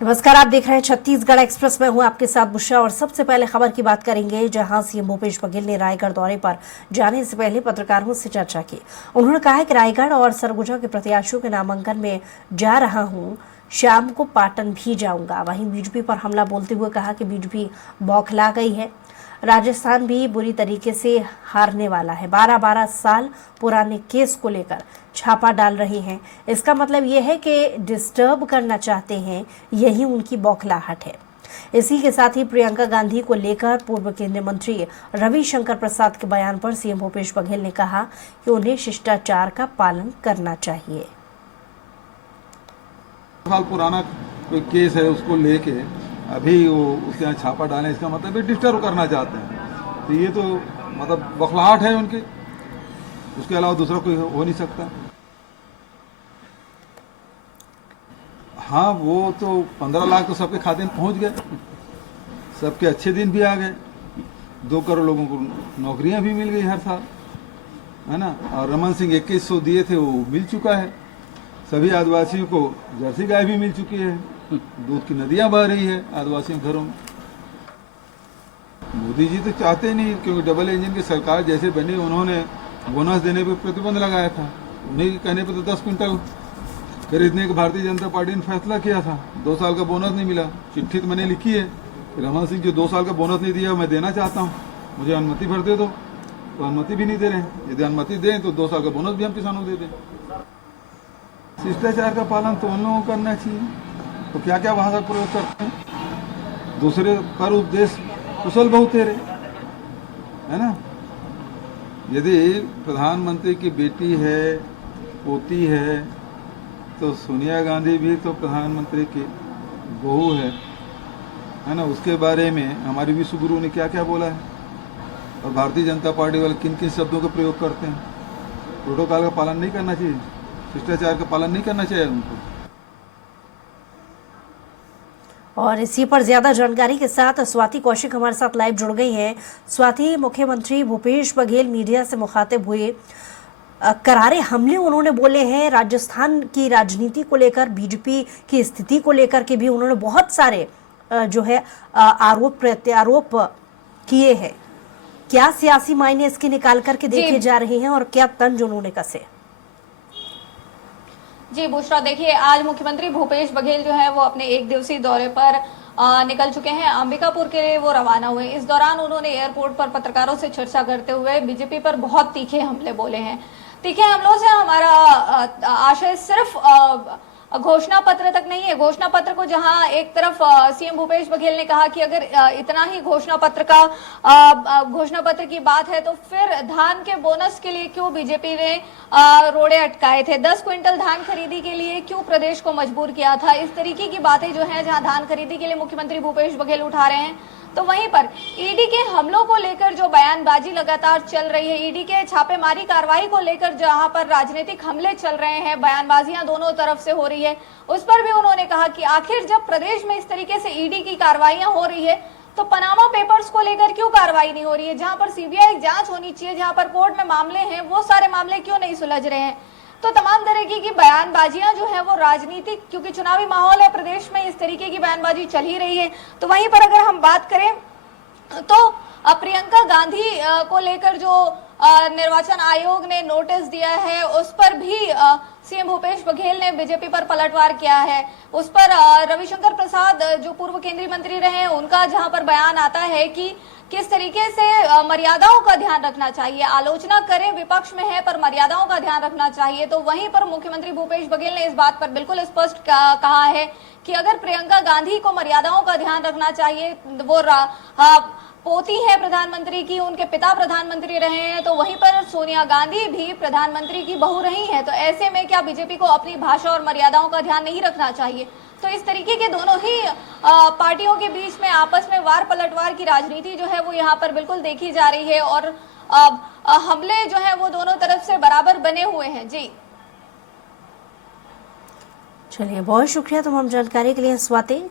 नमस्कार, आप देख रहे हैं छत्तीसगढ़ एक्सप्रेस में। हूं आपके साथ बुशरा और सबसे पहले खबर की बात करेंगे, जहां सीएम भूपेश बघेल ने रायगढ़ दौरे पर जाने से पहले पत्रकारों से चर्चा की। उन्होंने कहा कि रायगढ़ और सरगुजा के प्रत्याशियों के नामांकन में जा रहा हूं, शाम को पाटन भी जाऊंगा। वहीं बीजेपी पर हमला बोलते हुए कहा कि बीजेपी बौखला गई है, राजस्थान भी बुरी तरीके से हारने वाला है। 12-12 साल पुराने केस को लेकर छापा डाल रहे हैं। इसका मतलब यह है कि डिस्टर्ब करना चाहते हैं, यही उनकी बौखलाहट है। इसी के साथ ही प्रियंका गांधी को लेकर पूर्व केंद्रीय मंत्री रविशंकर प्रसाद के बयान पर सीएम भूपेश बघेल ने कहा कि उन्हें शिष्टाचार का पालन करना चाहिए। साल पुराना कोई केस है, उसको लेके अभी वो उसके यहाँ छापा डालें, इसका मतलब ये डिस्टर्ब करना चाहते हैं। तो ये तो मतलब बौखलाहट है उनकी, उसके अलावा दूसरा कोई हो नहीं सकता। हाँ, वो तो 15 लाख तो सबके खाते में पहुंच गए, सबके अच्छे दिन भी आ गए, 2 करोड़ लोगों को नौकरियां भी मिल गई हर साल, है ना। और रमन सिंह 2100 दिए थे, वो मिल चुका है। सभी आदिवासियों को जर्सी गाय भी मिल चुकी है, दूध की नदियां बह रही है आदिवासियों के घरों में। मोदी जी तो चाहते नहीं, क्योंकि डबल इंजन की सरकार जैसे बनी, उन्होंने बोनस देने पर प्रतिबंध लगाया था। उन्हीं के कहने पर तो 10 क्विंटल खरीदने का भारतीय जनता पार्टी ने फैसला किया था। 2 साल का बोनस नहीं मिला। चिट्ठी तो मैंने लिखी है कि रमन सिंह जो 2 साल का बोनस नहीं दिया, मैं देना चाहता हूँ, मुझे अनुमति भर दे दो। तो अनुमति भी नहीं दे रहे हैं। यदि अनुमति दें तो 2 साल का बोनस भी हम किसानों को दे दें। शिष्टाचार का पालन तो उन लोगों को करना चाहिए। तो क्या क्या भाषा प्रयोग करते हैं, दूसरे पर उपदेश कुशल बहु तेरे, है ना। यदि प्रधानमंत्री की बेटी है, पोती है, तो सोनिया गांधी भी तो प्रधानमंत्री की बहू है ना। उसके बारे में हमारे विश्व गुरु ने क्या क्या बोला है, और भारतीय जनता पार्टी वाले किन किन शब्दों का प्रयोग करते हैं। प्रोटोकॉल का पालन नहीं करना चाहिए, शिष्टाचार का पालन नहीं करना चाहिए उनको। और इसी पर ज्यादा जानकारी के साथ स्वाति कौशिक हमारे साथ लाइव जुड़ गई हैं। स्वाति, मुख्यमंत्री भूपेश बघेल मीडिया से मुखातिब हुए, करारे हमले उन्होंने बोले हैं राजस्थान की राजनीति को लेकर, बीजेपी की स्थिति को लेकर के भी उन्होंने बहुत सारे जो है आरोप प्रत्यारोप किए हैं। क्या सियासी मायने इसके निकाल करके देखे जा रहे हैं और क्या तंज उन्होंने कसे? जी बुशरा, देखिए आज मुख्यमंत्री भूपेश बघेल जो है वो अपने 1 दिवसीय दौरे पर निकल चुके हैं। अंबिकापुर के लिए वो रवाना हुए। इस दौरान उन्होंने एयरपोर्ट पर पत्रकारों से चर्चा करते हुए बीजेपी पर बहुत तीखे हमले बोले हैं। तीखे हमलों से हमारा आशय सिर्फ घोषणा पत्र तक नहीं है। घोषणा पत्र को जहां एक तरफ सीएम भूपेश बघेल ने कहा कि अगर इतना ही घोषणा पत्र की बात है तो फिर धान के बोनस के लिए क्यों बीजेपी ने रोड़े अटकाए थे, 10 क्विंटल धान खरीदी के लिए क्यों प्रदेश को मजबूर किया था। इस तरीके की बातें जो है जहां धान खरीदी के लिए मुख्यमंत्री भूपेश बघेल उठा रहे हैं, तो वहीं पर ईडी के हमलों को लेकर जो बयानबाजी लगातार चल रही है, ईडी के छापेमारी कार्रवाई को लेकर जहां पर राजनीतिक हमले चल रहे हैं, बयानबाजियां दोनों तरफ से हो रही है, उस पर भी उन्होंने कहा कि आखिर जब प्रदेश में इस तरीके से ईडी की कार्रवाइयां हो रही है तो पनामा पेपर्स को लेकर क्यों कार्रवाई नहीं हो रही है। जहां पर सीबीआई जांच होनी चाहिए, जहां पर कोर्ट में मामले हैं, वो सारे मामले क्यों नहीं सुलझ रहे हैं। तो तमाम तरीके की बयानबाजियां जो है वो राजनीतिक, क्योंकि चुनावी माहौल है प्रदेश में, इस तरीके की बयानबाजी चल ही रही है। तो वहीं पर अगर हम बात करें तो प्रियंका गांधी को लेकर जो निर्वाचन आयोग ने नोटिस दिया है, उस पर भी सीएम भूपेश बघेल ने बीजेपी पर पलटवार किया है। उस पर रविशंकर प्रसाद जो पूर्व केंद्रीय मंत्री रहे हैं, उनका जहां पर बयान आता है कि किस तरीके से मर्यादाओं का ध्यान रखना चाहिए, आलोचना करें विपक्ष में है पर मर्यादाओं का ध्यान रखना चाहिए। तो वहीं पर मुख्यमंत्री भूपेश बघेल ने इस बात पर बिल्कुल स्पष्ट कहा है कि अगर प्रियंका गांधी को मर्यादाओं का ध्यान रखना चाहिए, वो पोती है प्रधानमंत्री की, उनके पिता प्रधानमंत्री रहे हैं, तो वहीं पर सोनिया गांधी भी प्रधानमंत्री की बहू रही हैं। तो ऐसे में क्या बीजेपी को अपनी भाषा और मर्यादाओं का ध्यान नहीं रखना चाहिए। तो इस तरीके के दोनों ही पार्टियों के बीच में आपस में वार पलटवार की राजनीति जो है वो यहाँ पर बिल्कुल देखी जा रही है, और हमले जो है वो दोनों तरफ से बराबर बने हुए हैं। जी चलिए, बहुत शुक्रिया तमाम जानकारी के लिए स्वाति।